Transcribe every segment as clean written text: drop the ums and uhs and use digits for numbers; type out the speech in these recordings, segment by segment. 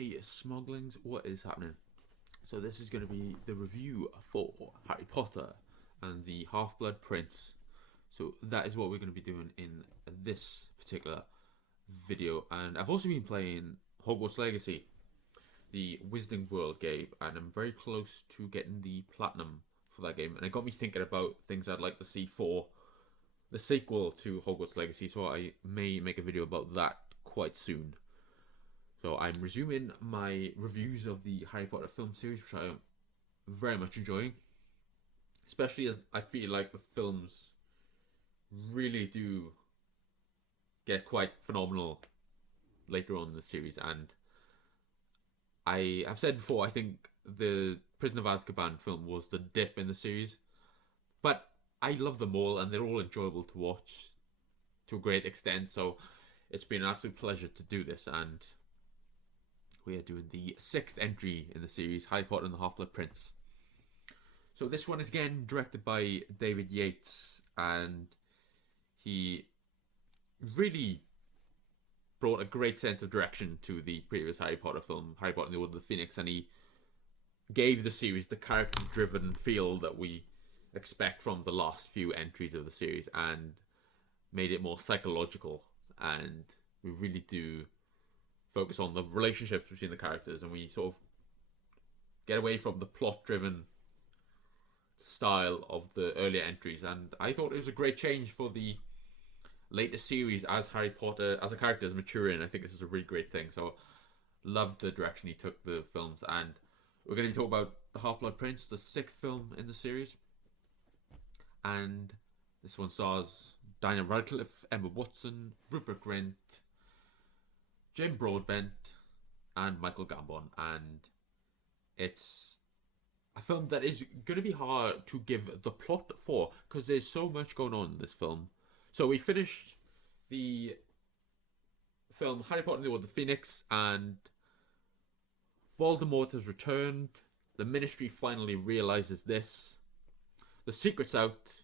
Hey, smauglings, what is happening? So this is going to be the review for Harry Potter and the Half-Blood Prince. So that is what we're going to be doing in this particular video. And I've also been playing Hogwarts Legacy, the Wizarding World game, and I'm very close to getting the platinum for that game. And it got me thinking about things I'd like to see for the sequel to Hogwarts Legacy, so I may make a video about that quite soon. So I'm resuming my reviews of the Harry Potter film series, which I am very much enjoying. Especially as I feel like the films really do get quite phenomenal later on in the series. And I've said before, I think the Prison of Azkaban film was the dip in the series. But I love them all, and they're all enjoyable to watch to a great extent. So it's been an absolute pleasure to do this, and we are doing the sixth entry in the series, Harry Potter and the Half-Blood Prince. So this one is again directed by David Yates, and he really brought a great sense of direction to the previous Harry Potter film, Harry Potter and the Order of the Phoenix, and he gave the series the character-driven feel that we expect from the last few entries of the series, and made it more psychological. And we really do focus on the relationships between the characters, and we sort of get away from the plot-driven style of the earlier entries. And I thought it was a great change for the later series as Harry Potter as a character is maturing. I think this is a really great thing. So loved the direction he took the films, and we're going to talk about the Half-Blood Prince, the sixth film in the series. And this one stars Daniel Radcliffe, Emma Watson, Rupert Grint, Jim Broadbent, and Michael Gambon. And it's a film that is going to be hard to give the plot for, because there's so much going on in this film. So we finished the film Harry Potter and the Order of the Phoenix, and Voldemort has returned. The Ministry finally realizes this. The secret's out,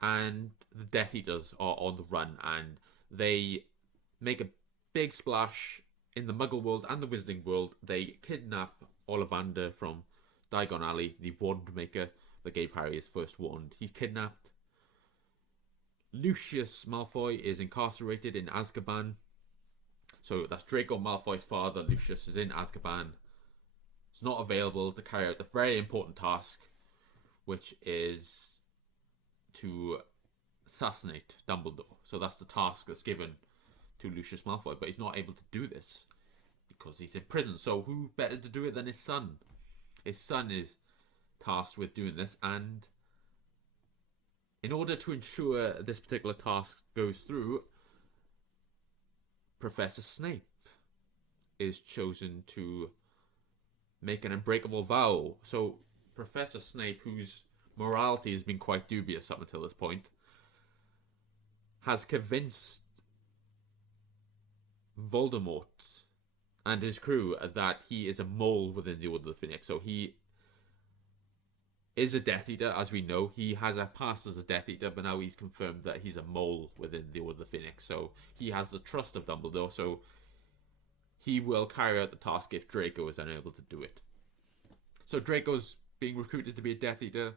and the Death Eaters are on the run, and they make a big splash in the Muggle world and the Wizarding world. They kidnap Ollivander from Diagon Alley, the wand maker that gave Harry his first wand. He's kidnapped. Lucius Malfoy is incarcerated in Azkaban. So that's Draco Malfoy's father. Lucius is in Azkaban. It's not available to carry out the very important task, which is to assassinate Dumbledore. So that's the task that's given to Lucius Malfoy, but he's not able to do this because he's in prison. So who better to do it than his son? His son is tasked with doing this, and in order to ensure this particular task goes through, Professor Snape is chosen to make an unbreakable vow. So Professor Snape, whose morality has been quite dubious up until this point, has convinced Voldemort and his crew that he is a mole within the Order of the Phoenix. So he is a Death Eater, as we know. He has a past as a Death Eater, but now he's confirmed that he's a mole within the Order of the Phoenix. So he has the trust of Dumbledore, so he will carry out the task if Draco is unable to do it. So Draco's being recruited to be a Death Eater,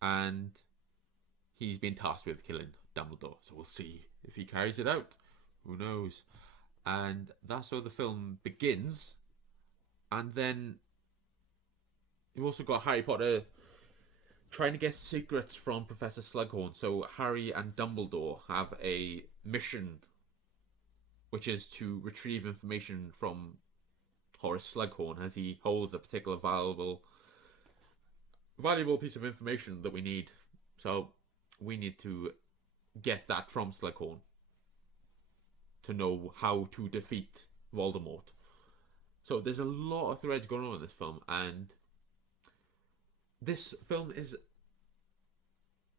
and he's been tasked with killing Dumbledore. So we'll see if he carries it out. Who knows? And that's how the film begins. And then you've also got Harry Potter trying to get secrets from Professor Slughorn. So Harry and Dumbledore have a mission, which is to retrieve information from Horace Slughorn, as he holds a particular valuable piece of information that we need. So we need to get that from Slughorn to know how to defeat Voldemort. So there's a lot of threads going on in this film, and this film is,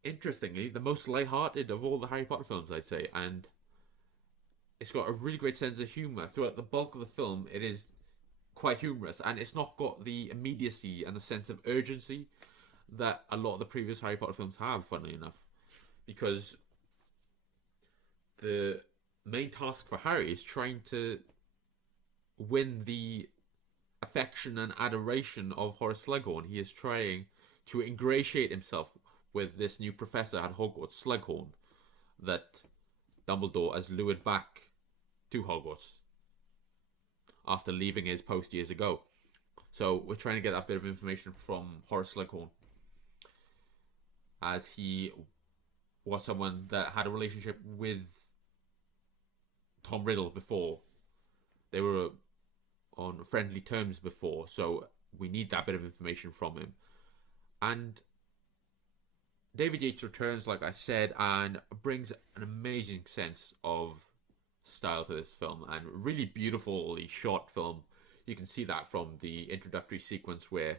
interestingly, the most light-hearted of all the Harry Potter films, I'd say. And it's got a really great sense of humour. Throughout the bulk of the film, it is quite humorous, and it's not got the immediacy and the sense of urgency that a lot of the previous Harry Potter films have, funnily enough. Because the main task for Harry is trying to win the affection and adoration of Horace Slughorn. He is trying to ingratiate himself with this new professor at Hogwarts, Slughorn, that Dumbledore has lured back to Hogwarts after leaving his post years ago. So we're trying to get that bit of information from Horace Slughorn, as he was someone that had a relationship with Tom Riddle before. They were on friendly terms before, so we need that bit of information from him. And David Yates returns, like I said, and brings an amazing sense of style to this film, and really beautifully shot film. You can see that from the introductory sequence where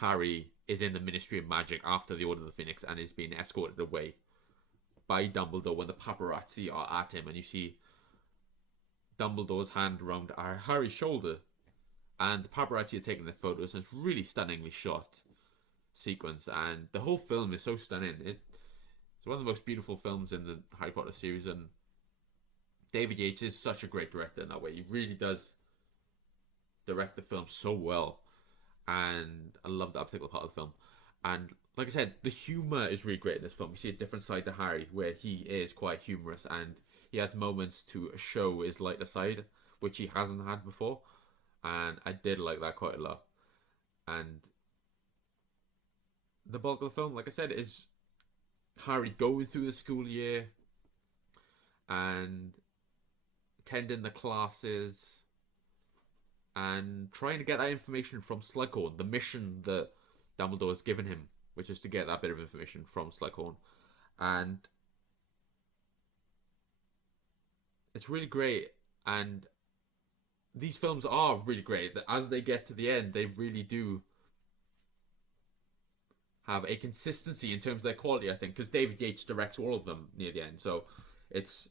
Harry is in the Ministry of Magic after the Order of the Phoenix and is being escorted away by Dumbledore when the paparazzi are at him, and you see Dumbledore's hand around Harry's shoulder, and the paparazzi are taking the photos, and it's really stunningly shot sequence, and the whole film is so stunning. It's one of the most beautiful films in the Harry Potter series, and David Yates is such a great director in that way. He really does direct the film so well, and I love that particular part of the film. And like I said, the humor is really great in this film. You see a different side to Harry, where he is quite humorous, and he has moments to show his lighter side, which he hasn't had before, and I did like that quite a lot. And the bulk of the film, like I said, is Harry going through the school year and attending the classes and trying to get that information from Slughorn, the mission that Dumbledore has given him, which is to get that bit of information from Slughorn. And it's really great, and these films are really great. That as they get to the end, they really do have a consistency in terms of their quality, I think, because David Yates directs all of them near the end. So it's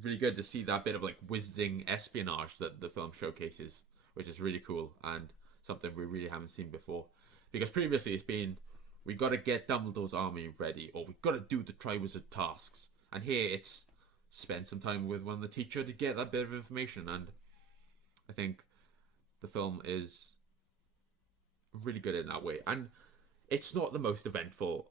really good to see that bit of like wizarding espionage that the film showcases, which is really cool and something we really haven't seen before. Because previously it's been, we got to get Dumbledore's army ready, or we got to do the Triwizard tasks. And here it's spend some time with one of the teacher to get that bit of information. And I think the film is really good in that way. And it's not the most eventful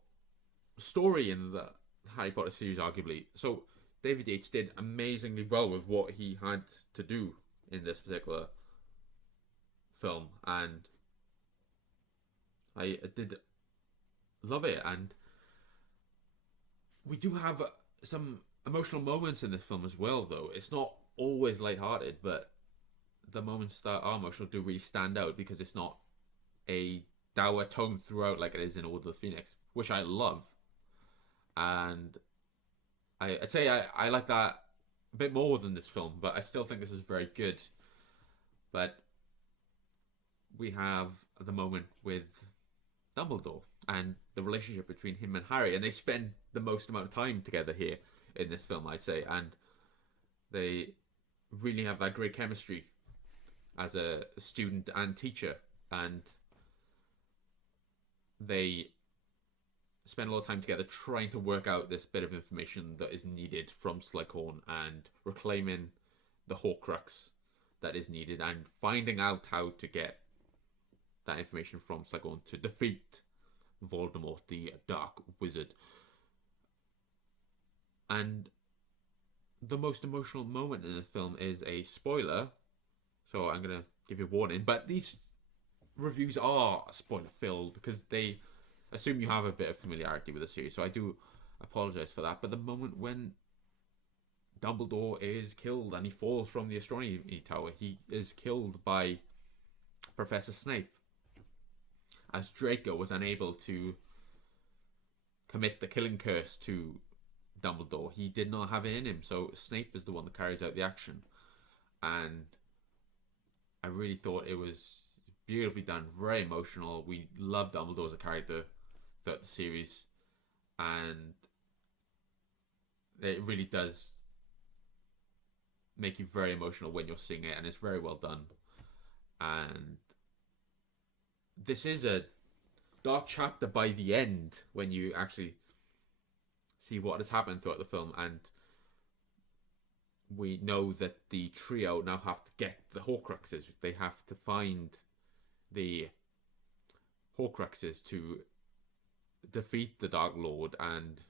story in the Harry Potter series, arguably. So David Yates did amazingly well with what he had to do in this particular film, and I did love it. And we do have some emotional moments in this film as well, though. It's not always lighthearted, but the moments that are emotional do really stand out because it's not a dour tone throughout like it is in Order of the Phoenix, which I love. And I'd say I like that a bit more than this film, but I still think this is very good. But we have the moment with Dumbledore and the relationship between him and Harry, and they spend the most amount of time together here in this film, I'd say, and they really have that great chemistry as a student and teacher, and they spend a lot of time together trying to work out this bit of information that is needed from Slughorn and reclaiming the Horcrux that is needed and finding out how to get that information from Slughorn to defeat Voldemort, the Dark Wizard. And the most emotional moment in the film is a spoiler, so I'm going to give you a warning, but these reviews are spoiler filled because they assume you have a bit of familiarity with the series, so I do apologize for that. But the moment when Dumbledore is killed and he falls from the astronomy tower, he is killed by Professor Snape, as Draco was unable to commit the killing curse to Dumbledore. He did not have it in him, so Snape is the one that carries out the action. And I really thought it was beautifully done, very emotional. We love Dumbledore as a character throughout the series, and it really does make you very emotional when you're seeing it, and it's very well done. And this is a dark chapter by the end when you actually see what has happened throughout the film, and we know that the trio now have to get the Horcruxes. They have to find the Horcruxes to defeat the Dark Lord and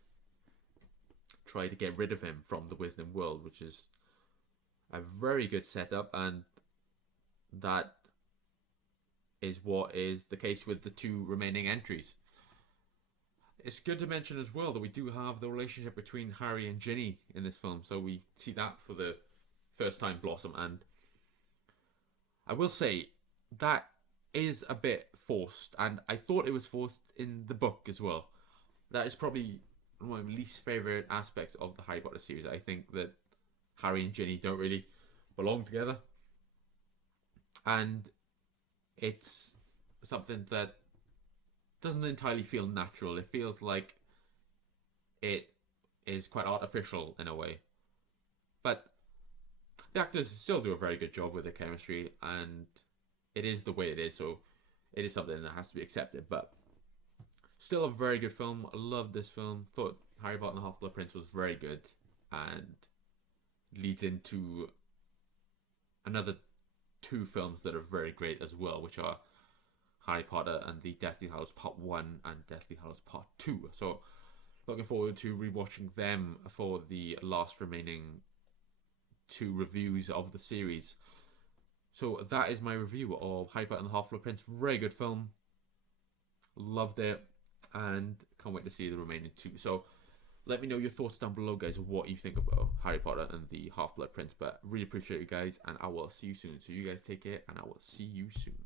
try to get rid of him from the Wisdom World, which is a very good setup, and that is what is the case with the two remaining entries. It's good to mention as well that we do have the relationship between Harry and Ginny in this film, so we see that for the first time Blossom, and I will say that is a bit forced, and I thought it was forced in the book as well. That is probably one of my least favourite aspects of the Harry Potter series. I think that Harry and Ginny don't really belong together, and it's something that doesn't entirely feel natural. It feels like it is quite artificial in a way. But the actors still do a very good job with the chemistry, and it is the way it is, so it is something that has to be accepted. But still a very good film. I loved this film. Thought Harry Potter and the Half-Blood Prince was very good, and leads into another two films that are very great as well, which are Harry Potter and the Deathly Hallows Part 1 and Deathly Hallows Part 2. So looking forward to rewatching them for the last remaining two reviews of the series. So that is my review of Harry Potter and the Half-Blood Prince. Very good film. Loved it. And can't wait to see the remaining two. So let me know your thoughts down below, guys, of what you think about Harry Potter and the Half-Blood Prince. But really appreciate you guys, and I will see you soon. So you guys take care, and I will see you soon.